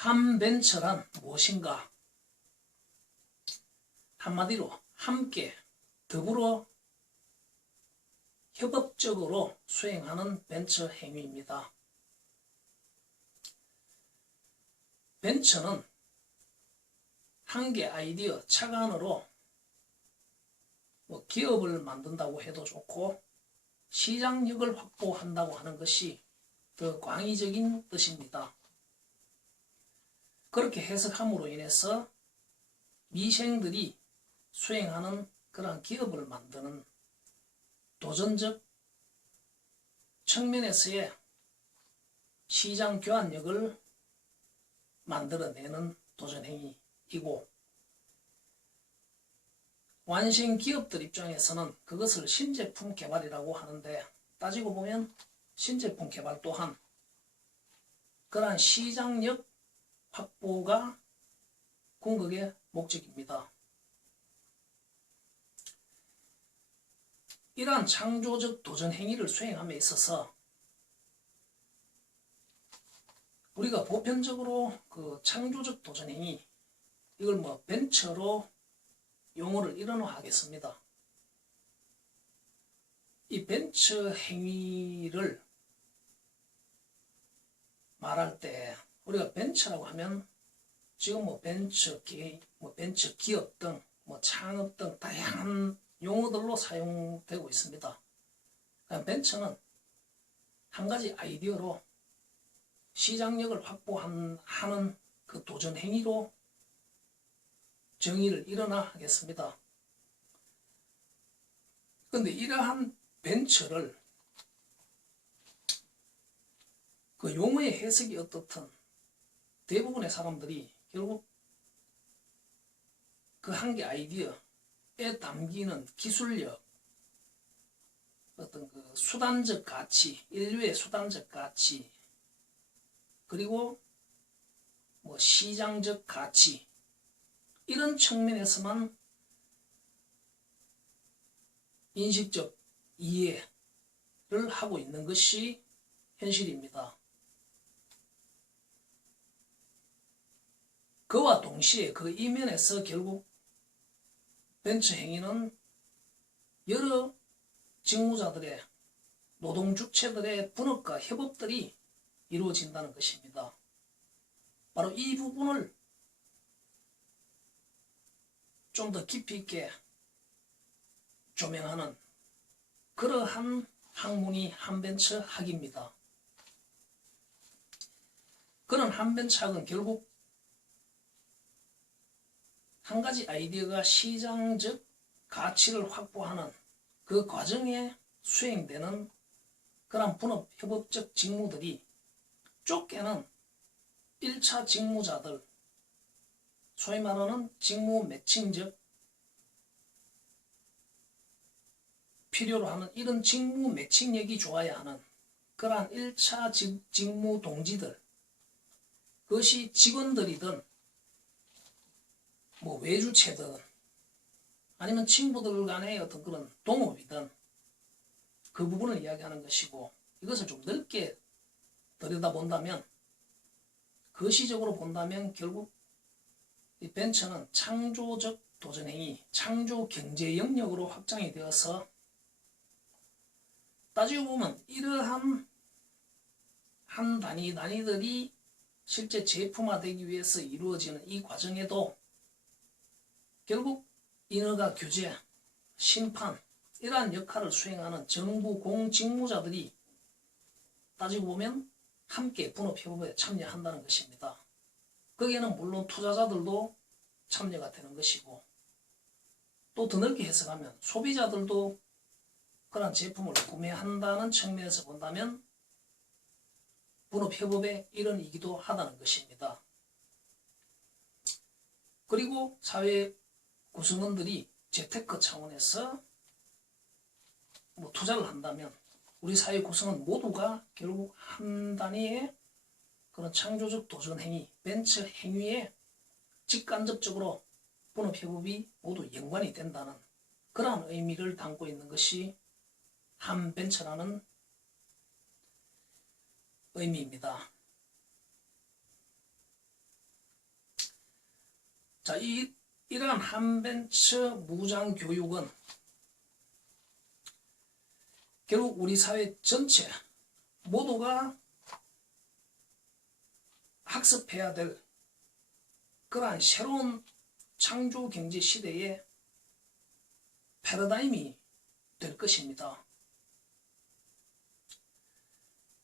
한벤처란 무엇인가? 한마디로 함께 더불어 협업적으로 수행하는 벤처 행위입니다. 벤처는 한 개 아이디어 착안으로 기업을 만든다고 해도 좋고 시장력을 확보한다고 하는 것이 더 광의적인 뜻입니다. 그렇게 해석함으로 인해서 미생들이 수행하는 그러한 기업을 만드는 도전적 측면에서의 시장 교환력을 만들어내는 도전행위이고, 완성 기업들 입장에서는 그것을 신제품 개발이라고 하는데, 따지고 보면 신제품 개발 또한 그러한 시장력 확보가 궁극의 목적입니다. 이러한 창조적 도전 행위를 수행함에 있어서 우리가 보편적으로 그 창조적 도전 행위, 이걸 벤처로 용어를 일원화하겠습니다. 이 벤처 행위를 말할 때 우리가 벤처라고 하면 지금 벤처 기업 등 창업 등 다양한 용어들로 사용되고 있습니다. 벤처는 한 가지 아이디어로 시장력을 확보하는 그 도전 행위로 정의를 일원화하겠습니다. 그런데 이러한 벤처를 그 용어의 해석이 어떻든 대부분의 사람들이 결국 그 한 개 아이디어에 담기는 기술력, 어떤 그 수단적 가치, 인류의 수단적 가치, 그리고 시장적 가치, 이런 측면에서만 인식적 이해를 하고 있는 것이 현실입니다. 그와 동시에 그 이면에서 결국 벤처 행위는 여러 직무자들의 노동주체들의 분업과 협업들이 이루어진다는 것입니다. 바로 이 부분을 좀 더 깊이 있게 조명하는 그러한 학문이 한벤처 학입니다. 그런 한벤처 학은 결국 한 가지 아이디어가 시장적 가치를 확보하는 그 과정에 수행되는 그런 분업 협업적 직무들이 쫓겨는 1차 직무자들, 소위 말하는 직무 매칭적 필요로 하는 이런 직무 매칭력이 좋아야 하는 그러한 1차 직무 동지들, 그것이 직원들이든 외주체든 아니면 친구들 간의 어떤 그런 동업이든 그 부분을 이야기하는 것이고, 이것을 좀 넓게 들여다본다면, 거시적으로 본다면 결국 이 벤처는 창조적 도전행위, 창조 경제 영역으로 확장이 되어서 따지고 보면 이러한 한 단위들이 실제 제품화되기 위해서 이루어지는 이 과정에도 결국 인허가 규제, 심판, 이러한 역할을 수행하는 정부 공직무자들이 따지고 보면 함께 분업협업에 참여한다는 것입니다. 거기에는 물론 투자자들도 참여가 되는 것이고, 또 더 넓게 해석하면 소비자들도 그런 제품을 구매한다는 측면에서 본다면 분업협업의 일원이기도 하다는 것입니다. 그리고 사회 구성원들이 재테크 차원에서 투자를 한다면 우리 사회 구성원 모두가 결국 한 단위의 그런 창조적 도전 행위, 벤처 행위에 직간접적으로 분업협업이 모두 연관이 된다는 그러한 의미를 담고 있는 것이 한벤처라는 의미입니다. 자, 이러한 한벤처 무장 교육은 결국 우리 사회 전체 모두가 학습해야 될 그러한 새로운 창조 경제 시대의 패러다임이 될 것입니다.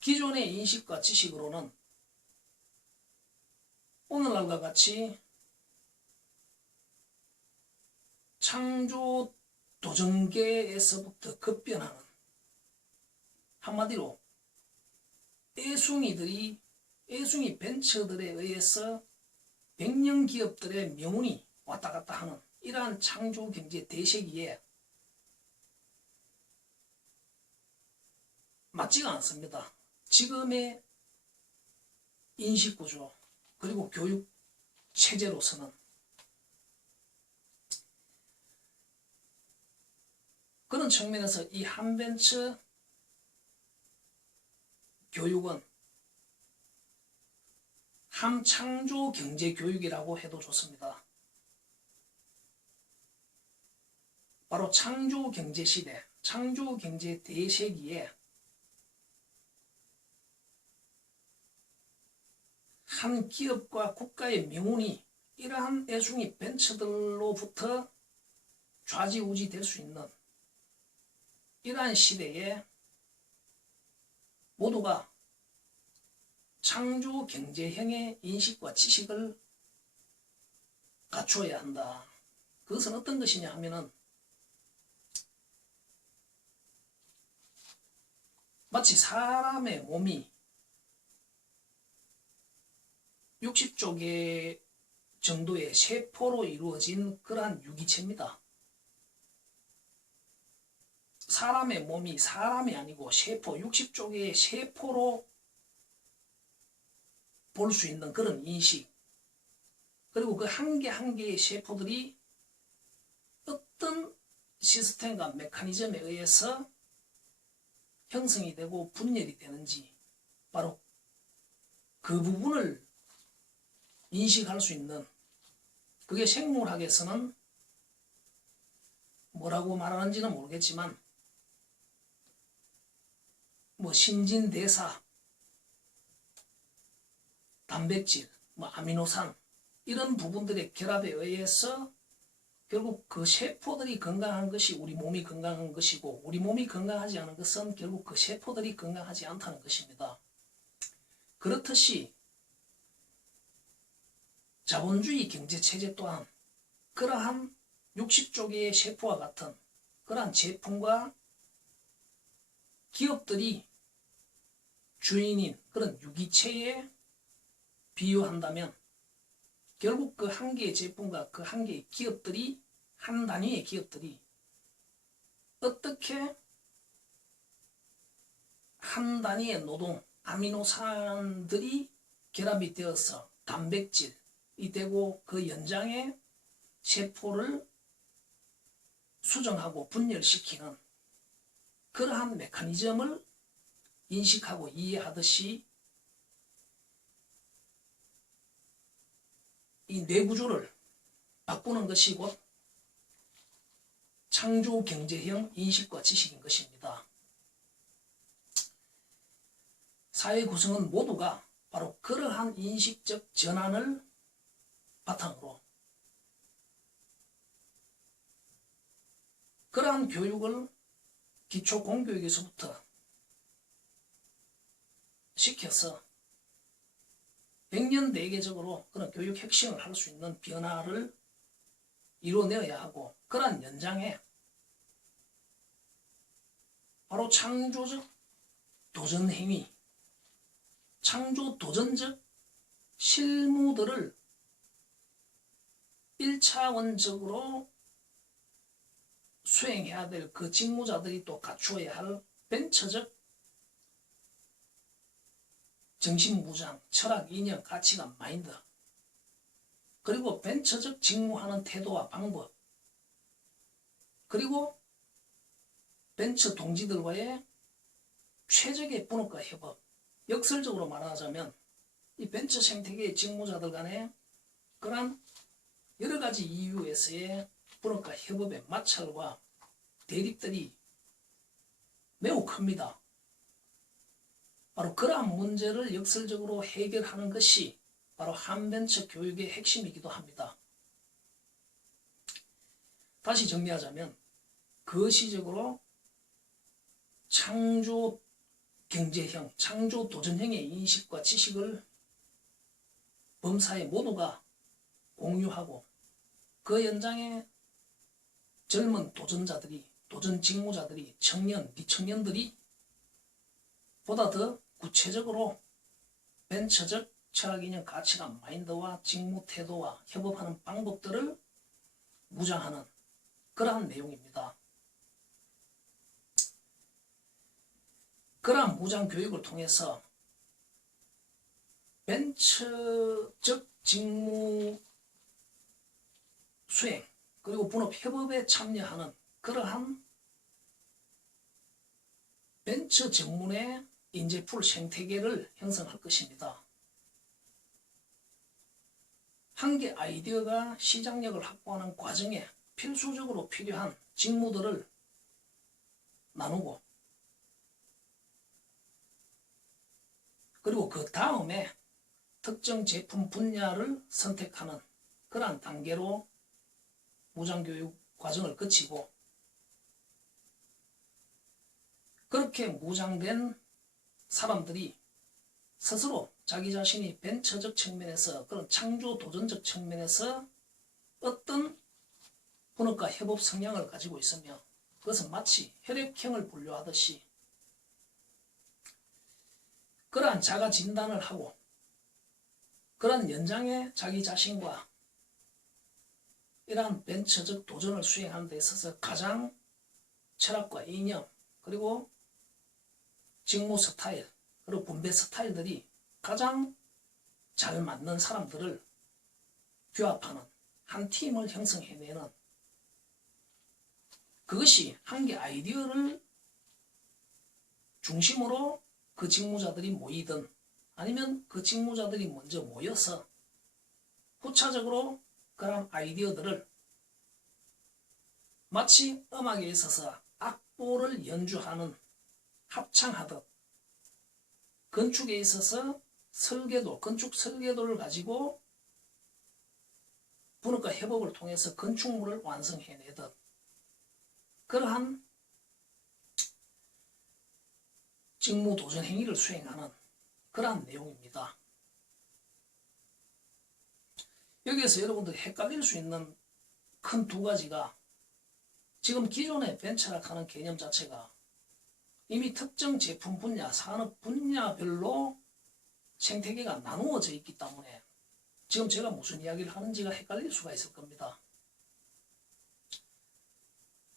기존의 인식과 지식으로는 오늘날과 같이 창조 도전계에서부터 급변하는, 한마디로 애숭이 벤처들에 의해서 백년 기업들의 명운이 왔다 갔다 하는 이러한 창조 경제 대세기에 맞지가 않습니다. 지금의 인식구조 그리고 교육 체제로서는. 그런 측면에서 이 한벤처 교육은 함창조 경제 교육이라고 해도 좋습니다. 바로 창조 경제 시대, 창조 경제 대세기에 한 기업과 국가의 명운이 이러한 애숭이 벤처들로부터 좌지우지 될 수 있는 이러한 시대에 모두가 창조 경제형의 인식과 지식을 갖추어야 한다. 그것은 어떤 것이냐 하면은 마치 사람의 몸이 60조 개 정도의 세포로 이루어진 그러한 유기체입니다. 사람의 몸이 사람이 아니고 세포, 60조 개의 세포로 볼 수 있는 그런 인식, 그리고 그 한 개 한 개의 세포들이 어떤 시스템과 메커니즘에 의해서 형성이 되고 분열이 되는지, 바로 그 부분을 인식할 수 있는, 그게 생물학에서는 뭐라고 말하는지는 모르겠지만 뭐 신진대사, 단백질, 뭐 아미노산 이런 부분들의 결합에 의해서 결국 그 세포들이 건강한 것이 우리 몸이 건강한 것이고, 우리 몸이 건강하지 않은 것은 결국 그 세포들이 건강하지 않다는 것입니다. 그렇듯이 자본주의 경제체제 또한 그러한 60조 개의 세포와 같은 그러한 제품과 기업들이 주인인 그런 유기체에 비유한다면 결국 그 한 개의 제품과 그 한 개의 기업들이, 한 단위의 기업들이 어떻게 한 단위의 노동, 아미노산들이 결합이 되어서 단백질이 되고 그 연장에 세포를 수정하고 분열시키는 그러한 메커니즘을 인식하고 이해하듯이 이 뇌구조를 바꾸는 것이 곧 창조 경제형 인식과 지식인 것입니다. 사회 구성은 모두가 바로 그러한 인식적 전환을 바탕으로 그러한 교육을 기초 공교육에서부터 시켜서 100년 대계적으로 그런 교육 혁신을 할 수 있는 변화를 이뤄내야 하고, 그러한 연장에 바로 창조적 도전 행위, 창조 도전적 실무들을 1차원적으로 수행해야 될 그 직무자들이 또 갖추어야 할 벤처적 정신무장, 철학, 이념, 가치관, 마인드, 그리고 벤처적 직무하는 태도와 방법, 그리고 벤처 동지들과의 최적의 분업과 협업, 역설적으로 말하자면 이 벤처 생태계의 직무자들 간의 그러한 여러 가지 이유에서의 분업과 협업의 마찰과 대립들이 매우 큽니다. 바로 그러한 문제를 역설적으로 해결하는 것이 바로 한벤처 교육의 핵심이기도 합니다. 다시 정리하자면 거시적으로 창조 경제형, 창조 도전형의 인식과 지식을 범사에 모두가 공유하고 그 연장에 젊은 도전자들이, 도전 직무자들이, 청년, 미청년들이 보다 더 구체적으로 벤처적 철학이념, 가치관, 마인드와 직무 태도와 협업하는 방법들을 무장하는 그러한 내용입니다. 그러한 무장 교육을 통해서 벤처적 직무 수행 그리고 분업 협업에 참여하는 그러한 벤처 전문의 인재풀 생태계를 형성할 것입니다. 한 개 아이디어가 시장력을 확보하는 과정에 필수적으로 필요한 직무들을 나누고 그리고 그 다음에 특정 제품 분야를 선택하는 그러한 단계로 무장교육 과정을 거치고 그렇게 무장된 사람들이 스스로 자기 자신이 벤처적 측면에서 그런 창조 도전적 측면에서 어떤 분업과 협업 성향을 가지고 있으며 그것은 마치 혈액형을 분류하듯이 그러한 자가 진단을 하고 그러한 연장에 자기 자신과 이러한 벤처적 도전을 수행하는 데 있어서 가장 철학과 이념 그리고 직무 스타일 그리고 분배 스타일들이 가장 잘 맞는 사람들을 규합하는 한 팀을 형성해내는 그것이 한 개 아이디어를 중심으로 그 직무자들이 모이든 아니면 그 직무자들이 먼저 모여서 후차적으로 그런 아이디어들을 마치 음악에 있어서 악보를 연주하는 합창하듯 건축에 있어서 설계도, 건축 설계도를 가지고 분업과 협업을 통해서 건축물을 완성해내듯 그러한 직무 도전 행위를 수행하는 그러한 내용입니다. 여기에서 여러분들이 헷갈릴 수 있는 큰 두 가지가 지금 기존의 벤처락 하는 개념 자체가 이미 특정 제품 분야, 산업 분야별로 생태계가 나누어져 있기 때문에 지금 제가 무슨 이야기를 하는지가 헷갈릴 수가 있을 겁니다.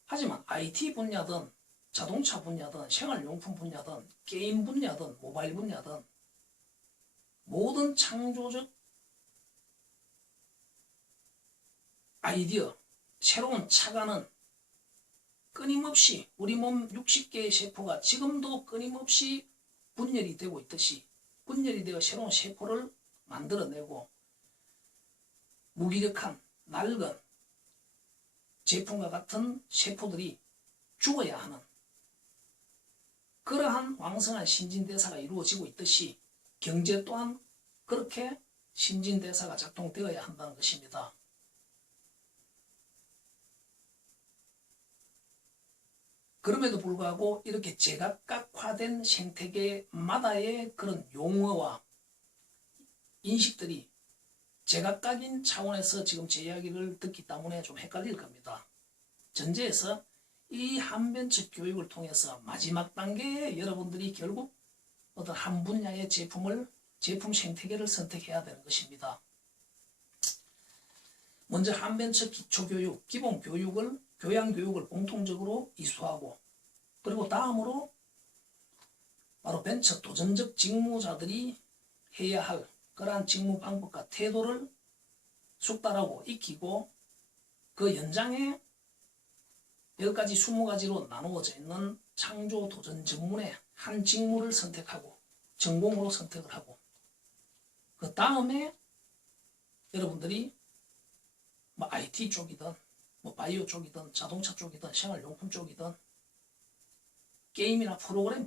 하지만 IT 분야든 자동차 분야든 생활용품 분야든 게임 분야든 모바일 분야든 모든 창조적 아이디어, 새로운 착안은 끊임없이 우리 몸 60개의 세포가 지금도 끊임없이 분열이 되고 있듯이 분열이 되어 새로운 세포를 만들어내고 무기력한 낡은 제품과 같은 세포들이 죽어야 하는 그러한 왕성한 신진대사가 이루어지고 있듯이 경제 또한 그렇게 신진대사가 작동되어야 한다는 것입니다. 그럼에도 불구하고 이렇게 제각각화된 생태계마다의 그런 용어와 인식들이 제각각인 차원에서 지금 제 이야기를 듣기 때문에 좀 헷갈릴 겁니다. 전제에서 이 한벤처 교육을 통해서 마지막 단계에 여러분들이 결국 어떤 한 분야의 제품 생태계를 선택해야 되는 것입니다. 먼저 한벤처 기초교육, 기본교육을 교양교육을 공통적으로 이수하고 그리고 다음으로 바로 벤처 도전적 직무자들이 해야 할 그러한 직무 방법과 태도를 숙달하고 익히고 그 연장에 10가지 20가지로 나누어져 있는 창조 도전 전문의 한 직무를 선택하고 전공으로 선택을 하고 그 다음에 여러분들이 뭐 IT 쪽이든 뭐 바이오 쪽이든 자동차 쪽이든 생활용품 쪽이든 게임이나 프로그램